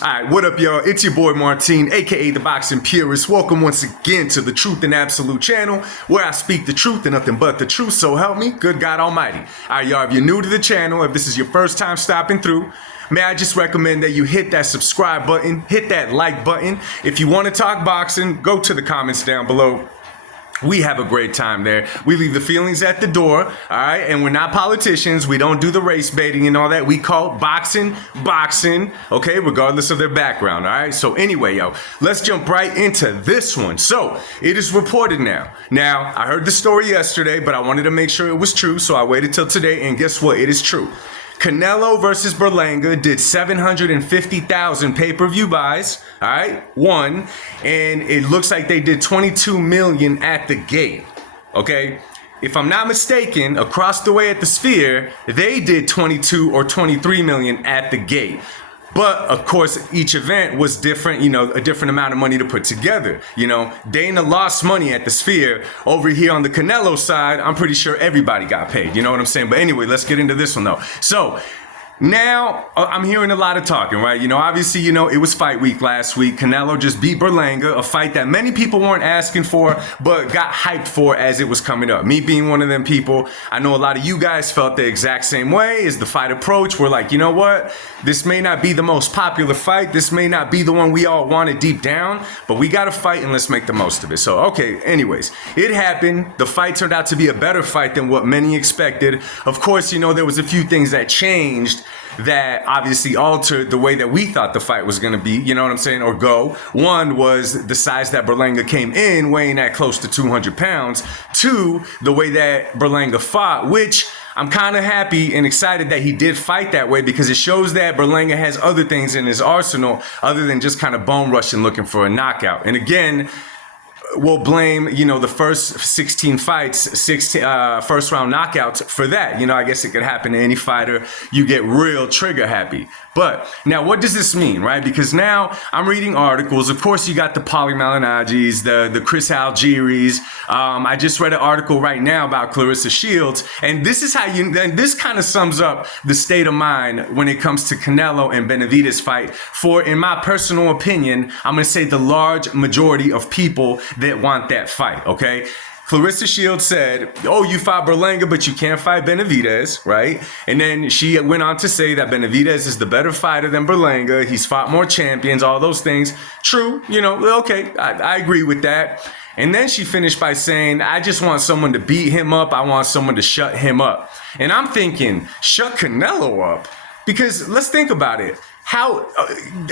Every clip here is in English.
Alright, what up, y'all? It's your boy Martine, aka the Boxing Purist. Welcome once again to the Truth and Absolute channel, where I speak the truth and nothing but the truth, so help me, good God Almighty. Alright, y'all, if you're new to the channel, if this is your first time stopping through, may I just recommend that you hit that subscribe button, hit that like button. If you want to talk boxing, go to the comments down below. We have a great time there. We leave the feelings at the door, all right? And we're not politicians. We don't do the race baiting and all that. We call boxing, okay? Regardless of their background, all right? So anyway, yo, let's jump right into this one. So it is reported now. Now, I heard the story yesterday, but I wanted to make sure it was true, so I waited till today, and guess what? It is true. Canelo versus Berlanga did 750,000 pay-per-view buys, all right, one, and it looks like they did 22 million at the gate, okay? If I'm not mistaken, across the way at the Sphere, they did 22 or 23 million at the gate. But, of course, each event was different, you know, a different amount of money to put together. You know, Dana lost money at the Sphere. Over here on the Canelo side, I'm pretty sure everybody got paid. You know what I'm saying? But anyway, let's get into this one, though. So, now, I'm hearing a lot of talking, right? You know, obviously, you know, it was fight week last week. Canelo just beat Berlanga, a fight that many people weren't asking for, but got hyped for as it was coming up. Me being one of them people, I know a lot of you guys felt the exact same way as the fight approached. We're like, you know what? This may not be the most popular fight. This may not be the one we all wanted deep down, but we got to fight and let's make the most of it. So, okay, anyways, it happened. The fight turned out to be a better fight than what many expected. Of course, you know, there was a few things that changed that obviously altered the way that we thought the fight was going to be, you know what I'm saying, or go. One was the size that Berlanga came in, weighing at close to 200 pounds. Two, the way that Berlanga fought, which I'm kind of happy and excited that he did fight that way because it shows that Berlanga has other things in his arsenal other than just kind of bone rushing looking for a knockout. And again, we'll blame, you know, the first 16 fights, first round knockouts for that. You know, I guess it could happen to any fighter. You get real trigger happy. But now what does this mean, right? Because now I'm reading articles. Of course, you got the Paulie Malignaggi's, the Chris Algieri's. I just read an article right now about Claressa Shields. And this is how this kind of sums up the state of mind when it comes to Canelo and Benavidez fight. For, in my personal opinion, I'm going to say the large majority of people that want that fight, okay? Claressa Shields said, oh, you fought Berlanga, but you can't fight Benavidez, right? And then she went on to say that Benavidez is the better fighter than Berlanga. He's fought more champions, all those things. True, you know, okay, I agree with that. And then she finished by saying, I just want someone to beat him up. I want someone to shut him up. And I'm thinking, shut Canelo up? Because let's think about it. How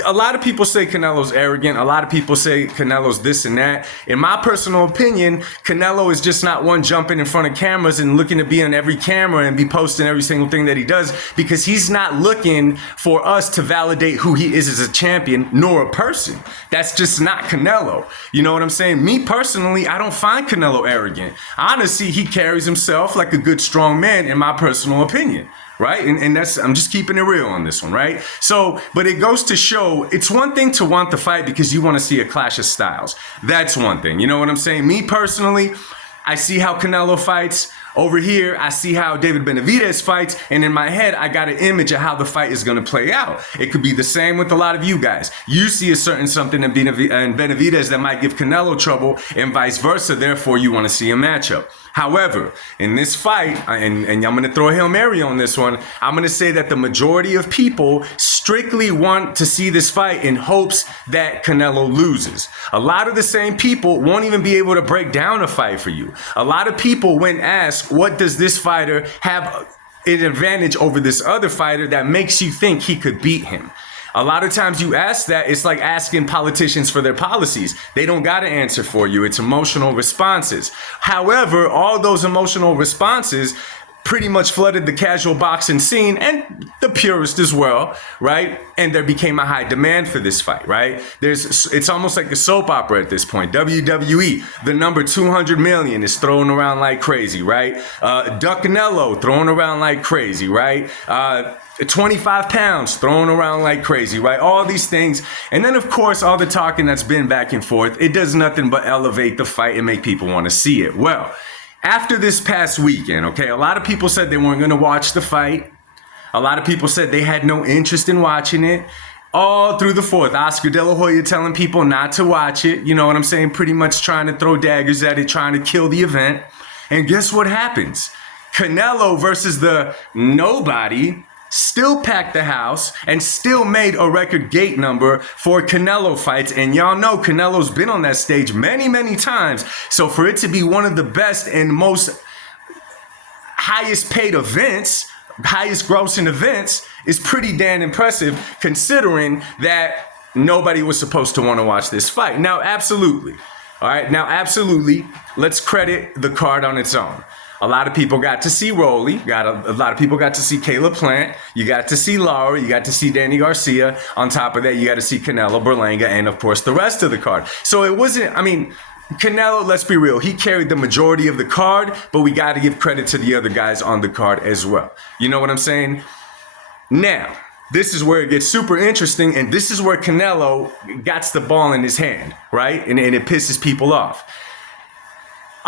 a lot of people say Canelo's arrogant. A lot of people say Canelo's this and that. In my personal opinion, Canelo is just not one jumping in front of cameras and looking to be on every camera and be posting every single thing that he does, because he's not looking for us to validate who he is as a champion nor a person. That's just not Canelo. You know what I'm saying? Me personally, I don't find Canelo arrogant. Honestly, he carries himself like a good, strong man in my personal opinion. Right? And that's, I'm just keeping it real on this one, right? So, but it goes to show, it's one thing to want the fight because you want to see a clash of styles. That's one thing. You know what I'm saying? Me personally, I see how Canelo fights. Over here, I see how David Benavidez fights, and in my head, I got an image of how the fight is going to play out. It could be the same with a lot of you guys. You see a certain something in Benavidez that might give Canelo trouble, and vice versa. Therefore, you want to see a matchup. However, in this fight, and I'm going to throw a Hail Mary on this one, I'm going to say that the majority of people strictly want to see this fight in hopes that Canelo loses. A lot of the same people won't even be able to break down a fight for you. A lot of people, when asked, what does this fighter have an advantage over this other fighter that makes you think he could beat him? A lot of times you ask that, it's like asking politicians for their policies. They don't got an answer for you. It's emotional responses. However, all those emotional responses pretty much flooded the casual boxing scene and the purist as well, right? And there became a high demand for this fight, right? It's almost like a soap opera at this point. WWE, the number 200 million is thrown around like crazy, right? Duck Canelo thrown around like crazy, right? 25 pounds thrown around like crazy, right? All these things. And then, of course, all the talking that's been back and forth, it does nothing but elevate the fight and make people want to see it. Well, after this past weekend, okay, a lot of people said they weren't going to watch the fight. A lot of people said they had no interest in watching it. all through the fourth. Oscar De La Hoya telling people not to watch it. You know what I'm saying? Pretty much trying to throw daggers at it, trying to kill the event. And guess what happens? Canelo versus the nobody still packed the house and still made a record gate number for Canelo fights. And y'all know Canelo's been on that stage many, many times. So for it to be one of the best and most highest paid events, highest grossing events, is pretty damn impressive considering that nobody was supposed to want to watch this fight. Now, absolutely. All right. Now, absolutely. Let's credit the card on its own. A lot of people got to see Rolly. A lot of people got to see Caleb Plant. You got to see Lara. You got to see Danny Garcia. On top of that, you got to see Canelo, Berlanga, and of course the rest of the card. So it wasn't, I mean, Canelo, let's be real, he carried the majority of the card, but we got to give credit to the other guys on the card as well. You know what I'm saying? Now, this is where it gets super interesting, and this is where Canelo gets the ball in his hand, right? And it pisses people off.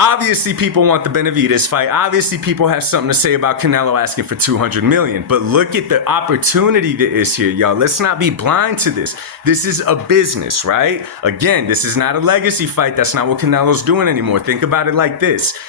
Obviously, people want the Benavidez fight. Obviously, people have something to say about Canelo asking for $200 million. But look at the opportunity that is here, y'all. Let's not be blind to this. This is a business, right? Again, this is not a legacy fight. That's not what Canelo's doing anymore. Think about it like this.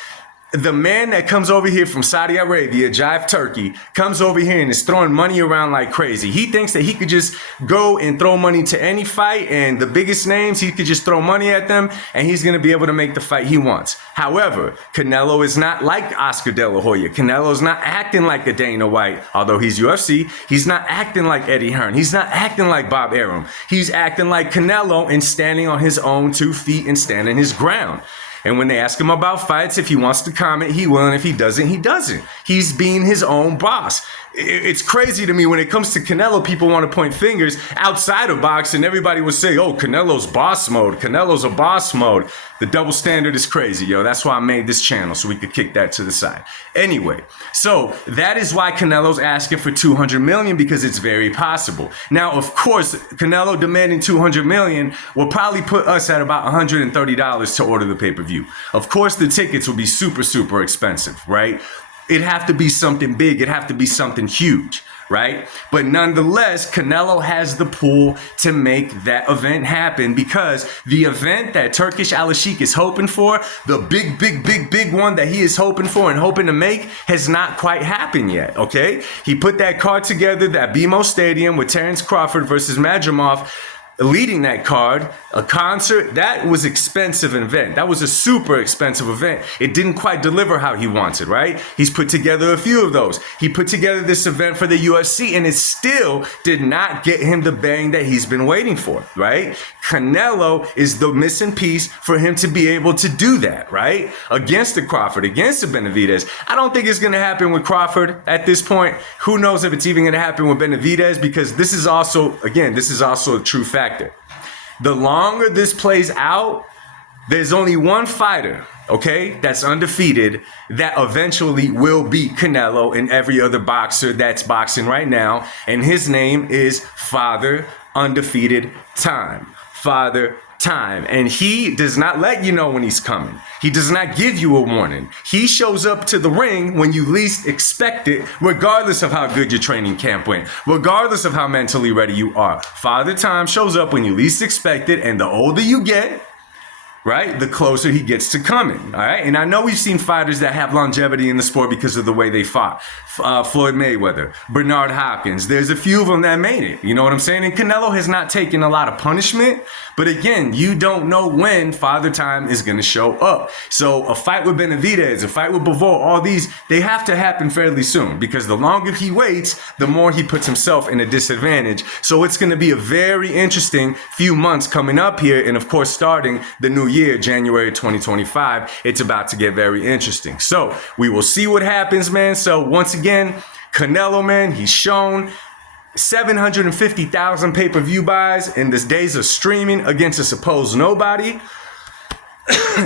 The man that comes over here from Saudi Arabia, Jive Turkey, comes over here and is throwing money around like crazy. He thinks that he could just go and throw money to any fight, and the biggest names, he could just throw money at them, and he's going to be able to make the fight he wants. However, Canelo is not like Oscar De La Hoya. Canelo's not acting like a Dana White, although he's UFC. He's not acting like Eddie Hearn. He's not acting like Bob Arum. He's acting like Canelo and standing on his own 2 feet and standing his ground. And when they ask him about fights, if he wants to comment, he will. And if he doesn't, he doesn't. He's being his own boss. It's crazy to me when it comes to Canelo, people want to point fingers outside of boxing. Everybody would say, oh, Canelo's boss mode. Canelo's a boss mode. The double standard is crazy, yo. That's why I made this channel, so we could kick that to the side. Anyway, so that is why Canelo's asking for $200 million, because it's very possible. Now, of course, Canelo demanding $200 million will probably put us at about $130 to order the pay-per-view. Of course, the tickets will be super, super expensive, right? It'd have to be something big. It'd have to be something huge, right? But nonetheless, Canelo has the pull to make that event happen, because the event that Turkish Al-Sheikh is hoping for, the big one that he is hoping for and hoping to make, has not quite happened yet, okay? He put that card together at BMO Stadium with Terrence Crawford versus Madrimov, leading that card, a concert. That was expensive event. That was a super expensive event. It didn't quite deliver how he wanted, right? He's put together a few of those. He put together this event for the UFC, and it still did not get him the bang that he's been waiting for, right? Canelo is the missing piece for him to be able to do that, right? Against the Crawford, against the Benavidez. I don't think it's going to happen with Crawford at this point. Who knows if it's even going to happen with Benavidez, because this is also, again, this is also a true factor. The longer this plays out, there's only one fighter, okay, that's undefeated that eventually will beat Canelo and every other boxer that's boxing right now. And his name is Father Undefeated Time. Father Time. And he does not let you know when he's coming. He does not give you a warning. He shows up to the ring when you least expect it, regardless of how good your training camp went, regardless of how mentally ready you are. Father Time shows up when you least expect it, and the older you get, right, the closer he gets to coming, all right? And I know we've seen fighters that have longevity in the sport because of the way they fought. Floyd Mayweather, Bernard Hopkins. There's a few of them that made it. You know what I'm saying? And Canelo has not taken a lot of punishment. But again, you don't know when Father Time is going to show up. So a fight with Benavidez, a fight with Bivol, all these, they have to happen fairly soon, because the longer he waits, the more he puts himself in a disadvantage. So it's going to be a very interesting few months coming up here. And of course, starting the new year, January 2025, it's about to get very interesting. So we will see what happens, man. So once again, Canelo, man, he's shown 750,000 pay-per-view buys in the days of streaming against a supposed nobody.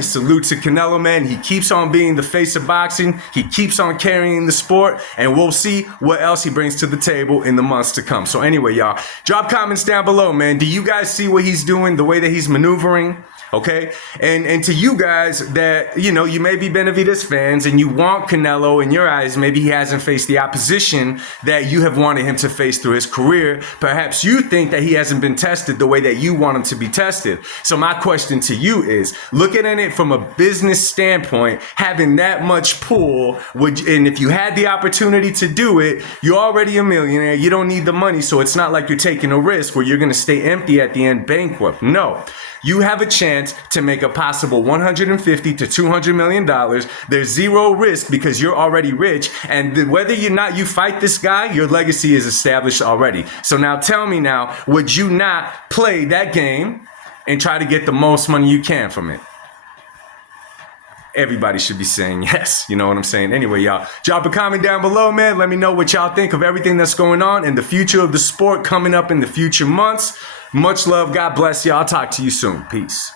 Salute to Canelo, man. He keeps on being the face of boxing. He keeps on carrying the sport, and we'll see what else he brings to the table in the months to come. So anyway, y'all, drop comments down below, man. Do you guys see what he's doing, the way that he's maneuvering? okay? And to you guys that, you know, you may be Benavidez fans and you want Canelo, in your eyes, maybe he hasn't faced the opposition that you have wanted him to face through his career. Perhaps you think that he hasn't been tested the way that you want him to be tested. So my question to you is, looking at it from a business standpoint, having that much pull, and if you had the opportunity to do it, you're already a millionaire, you don't need the money, so it's not like you're taking a risk where you're going to stay empty at the end bankrupt. No. You have a chance to make a possible $150 to $200 million. There's zero risk because you're already rich. And whether or not you fight this guy, your legacy is established already. So now tell me now, would you not play that game and try to get the most money you can from it? Everybody should be saying yes. You know what I'm saying? Anyway, y'all, drop a comment down below, man. Let me know what y'all think of everything that's going on and the future of the sport coming up in the future months. Much love. God bless you. I'll talk to you soon. Peace.